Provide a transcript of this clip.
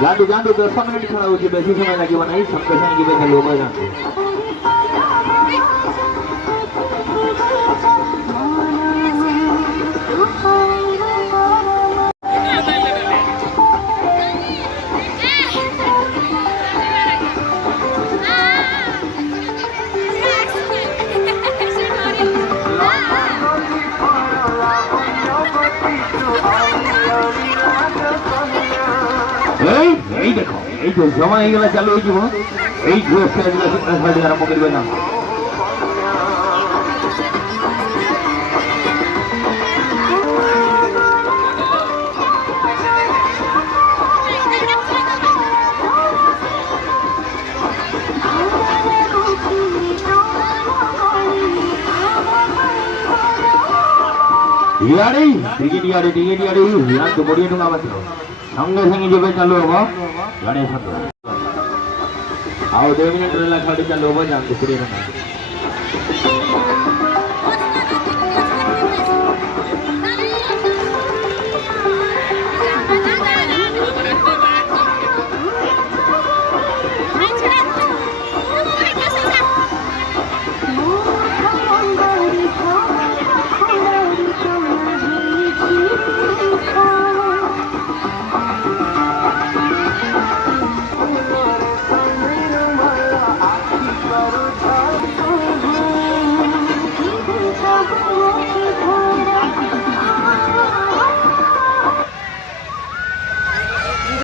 जादू जादू 10 मिनिट खड़ा होची बेसी समय लागिबो नाही संगे संगे बेसे लोबा जातो এই দেখো এই তো সময় হয়ে গেলে চালু হয়ে যাব এই ড্রেস খেলা আরম্ভ করবে না ইয়ারে টিকিট ইয়ারে ইয়ার তো বড়িয়ে ঢুকা বাসলো संगे संगे जब चालू होगा गणेश आओ 2 मिनट रहा खाड़ी चालू होगा जान दूसरी